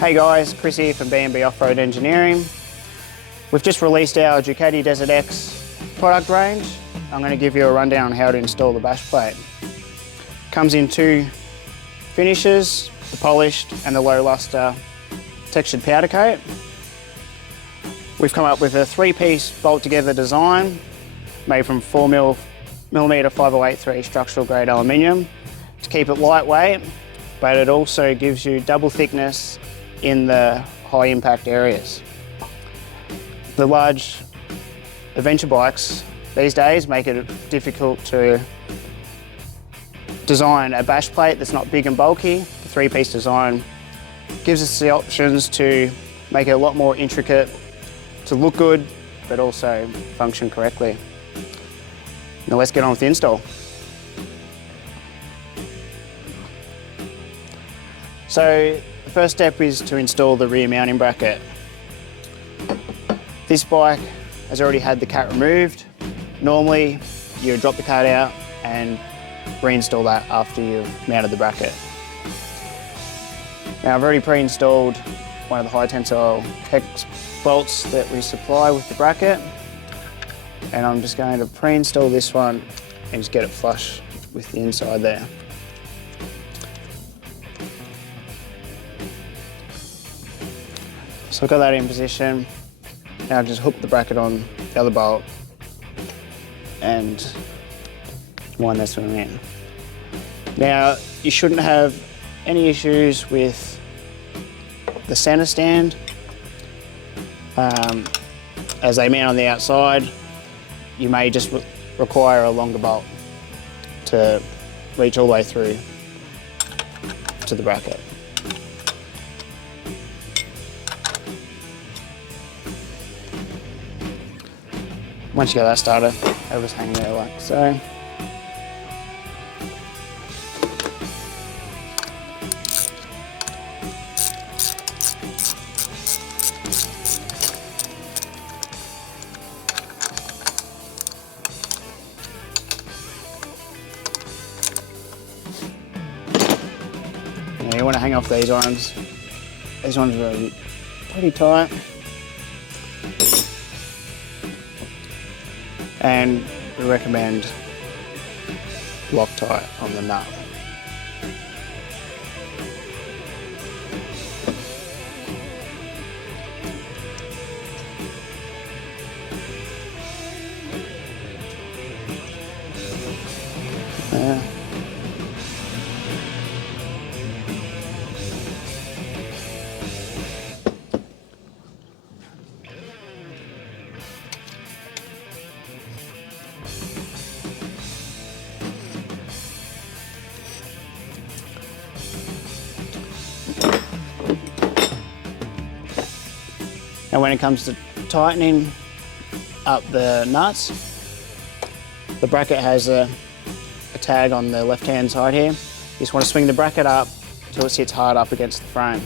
Hey guys, Chris here from B&B Off-Road Engineering. We've just released our Ducati Desert X product range. I'm going to give you a rundown on how to install the bash plate. Comes in two finishes, the polished and the low luster textured powder coat. We've come up with a three-piece bolt together design made from 4mm 5083 structural grade aluminium to keep it lightweight, but it also gives you double thickness in the high impact areas. The large adventure bikes these days make it difficult to design a bash plate that's not big and bulky. The three-piece design gives us the options to make it a lot more intricate, to look good, but also function correctly. Now let's get on with the install. So the first step is to install the rear mounting bracket. This bike has already had the cat removed. Normally you drop the cat out and reinstall that after you've mounted the bracket. Now I've already pre-installed one of the high tensile hex bolts that we supply with the bracket, and I'm just going to pre-install this one and just get it flush with the inside there. So I've got that in position. Now I've just hooked the bracket on the other bolt and wind this one in. Now you shouldn't have any issues with the center stand. As they mount on the outside, you may just require a longer bolt to reach all the way through to the bracket. Once you get that started, it'll just hang there like so. Now you want to hang off these ones. These ones are pretty tight. And we recommend Loctite on the nut. There. Now when it comes to tightening up the nuts, the bracket has a tag on the left-hand side here. You just want to swing the bracket up until it sits hard up against the frame.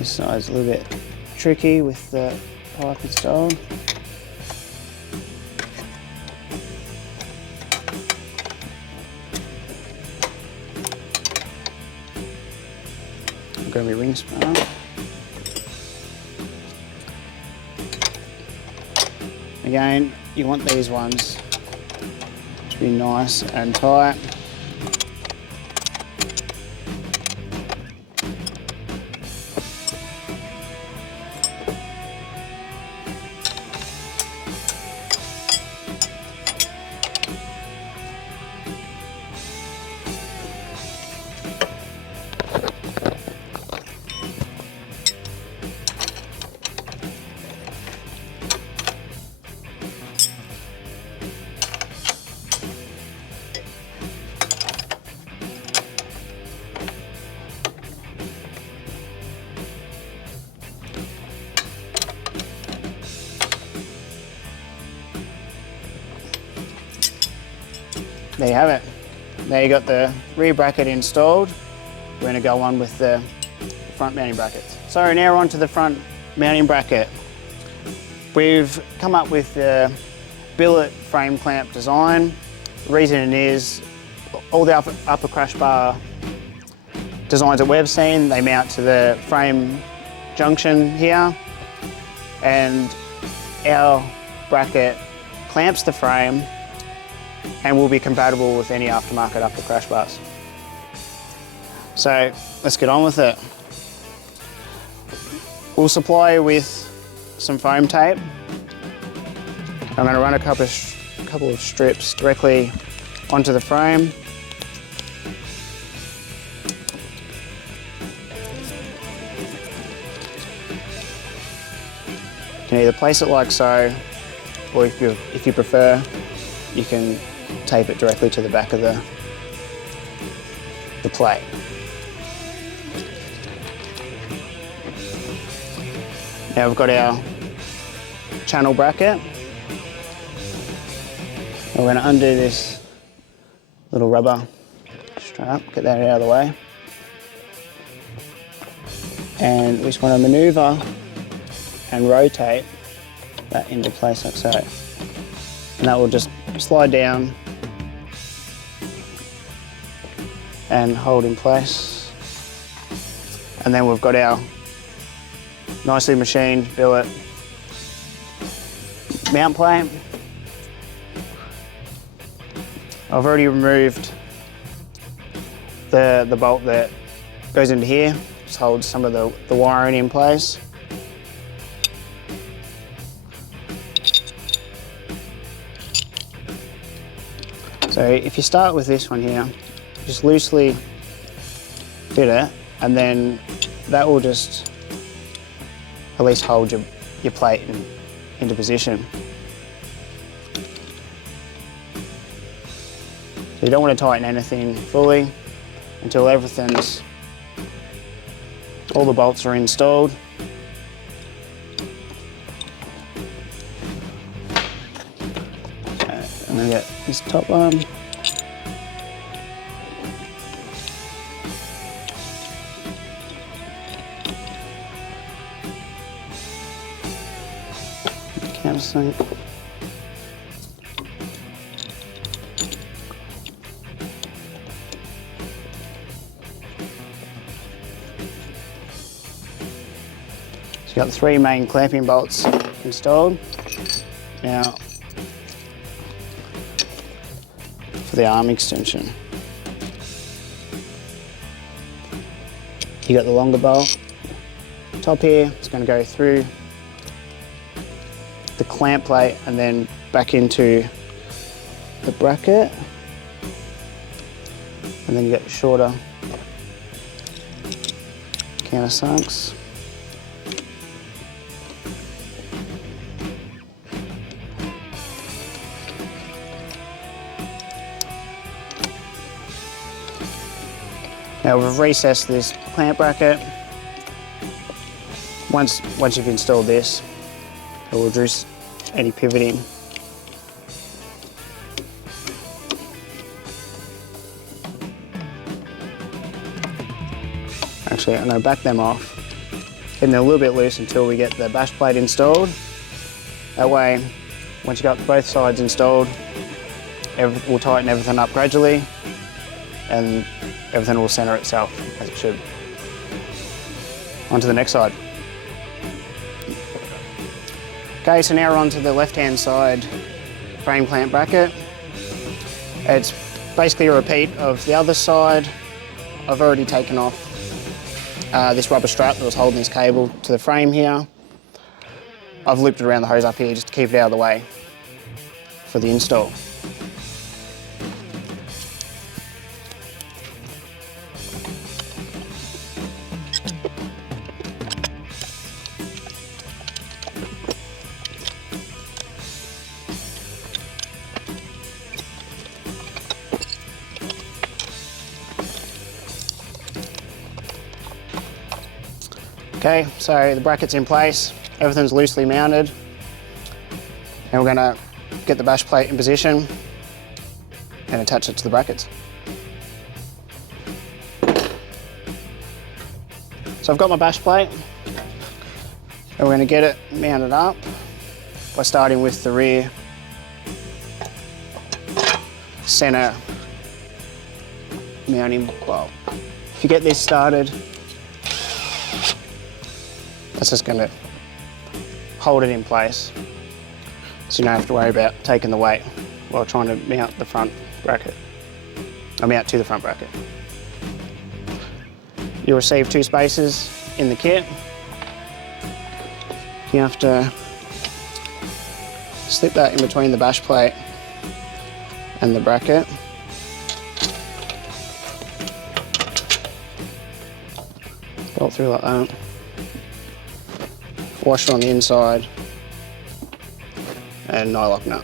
This side's a little bit tricky with the pipe installed. I'm going to be ring spun. Again, you want these ones to be nice and tight. There you have it. Now you got the rear bracket installed. We're going to go on with the front mounting brackets. So now onto the front mounting bracket. We've come up with the billet frame clamp design. The reason is all the upper crash bar designs that we've seen, they mount to the frame junction here, and our bracket clamps the frame and will be compatible with any aftermarket upper crash bars. So let's get on with it. We'll supply you with some foam tape. I'm going to run a couple of strips directly onto the frame. You can either place it like so, or if you prefer, you can tape it directly to the back of the plate. Now we've got our channel bracket. We're going to undo this little rubber strap, get that out of the way. And we just want to manoeuvre and rotate that into place like so. And that will just slide down and hold in place. And then we've got our nicely machined billet mount plate. I've already removed the bolt that goes into here, just holds some of the wiring in place. So if you start with this one here, just loosely fit it, and then that will just at least hold your plate into position. So you don't want to tighten anything fully until all the bolts are installed. Okay, I'm going to get this top one. Countersink. So you've got 3 main clamping bolts installed. Now, for the arm extension, you got the longer bolt. Top here, it's going to go through the clamp plate and then back into the bracket. And then you got your shorter countersinks. Now we've recessed this clamp bracket. Once you've installed this, it will reduce any pivoting. Actually, I'm going to back them off, keep them a little bit loose until we get the bash plate installed. That way, once you've got both sides installed, we'll tighten everything up gradually and everything will centre itself as it should. On to the next side. Okay, so now we're on to the left-hand side frame clamp bracket. It's basically a repeat of the other side. I've already taken off this rubber strap that was holding this cable to the frame here. I've looped it around the hose up here just to keep it out of the way for the install. Okay, so the bracket's in place, everything's loosely mounted, and we're going to get the bash plate in position and attach it to the brackets. So I've got my bash plate, and we're going to get it mounted up by starting with the rear center mounting bolt. If you get this started, that's just going to hold it in place, so you don't have to worry about taking the weight while trying to mount the front bracket, or mount to the front bracket. You'll receive 2 spacers in the kit. You have to slip that in between the bash plate and the bracket. Bolt through like that. Wash it on the inside and nylock nut.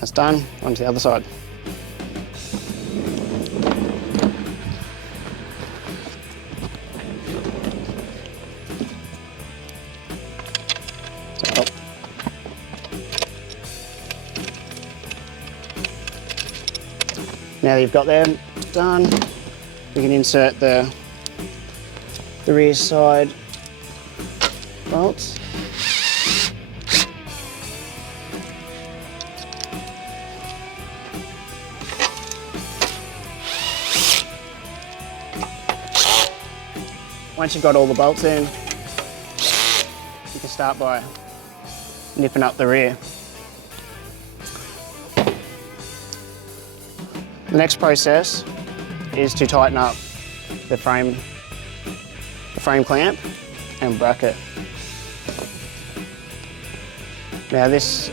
That's done, on to the other side. Now that you've got them done, we can insert the rear side bolts. Once you've got all the bolts in, you can start by nipping up the rear. The next process is to tighten up the frame clamp and bracket. Now this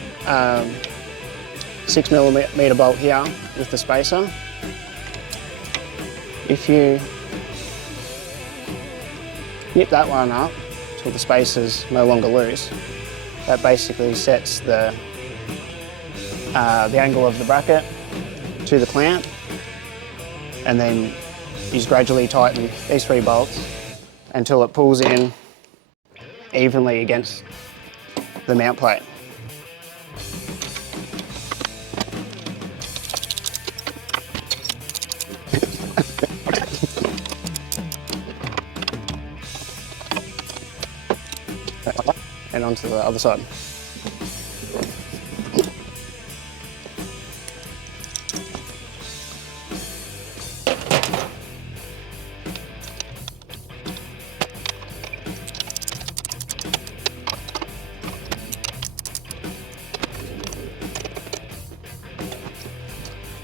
6mm bolt here with the spacer, if you nip that one up till the spacer's no longer loose, that basically sets the angle of the bracket to the clamp, and then you just gradually tighten these 3 bolts until it pulls in evenly against the mount plate. And onto the other side.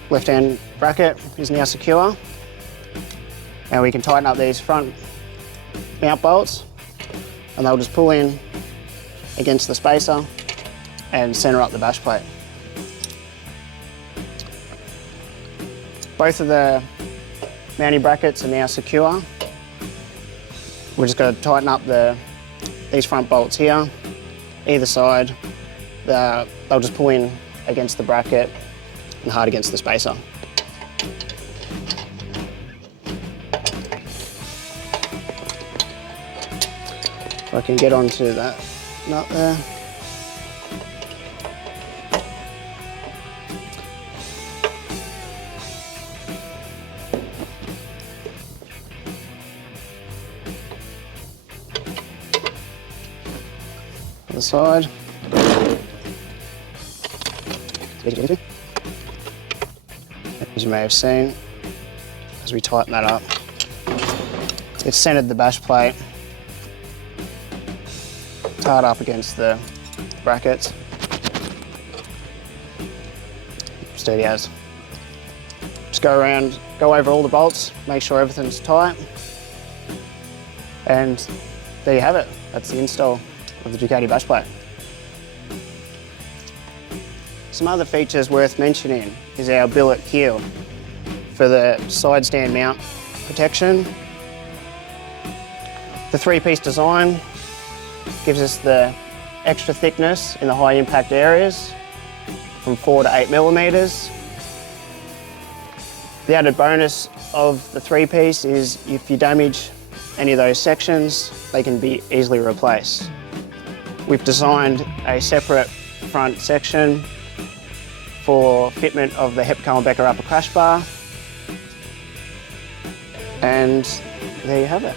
Left-hand bracket is now secure. Now we can tighten up these front mount bolts, and they'll just pull in against the spacer and center up the bash plate. Both of the mounting brackets are now secure. We're just going to tighten up these front bolts here, either side. They'll just pull in against the bracket and hard against the spacer. If I can get onto that nut there. Other side. As you may have seen, as we tighten that up, it's centered the bash plate, hard up against the brackets, steady as. Just go around, go over all the bolts, make sure everything's tight, and there you have it. That's the install of the Ducati bash plate. Some other features worth mentioning is our billet keel for the side stand mount protection. The 3-piece design gives us the extra thickness in the high impact areas from 4 to 8mm. The added bonus of the 3-piece is if you damage any of those sections, they can be easily replaced. We've designed a separate front section for fitment of the Hepcomer upper crash bar. And there you have it.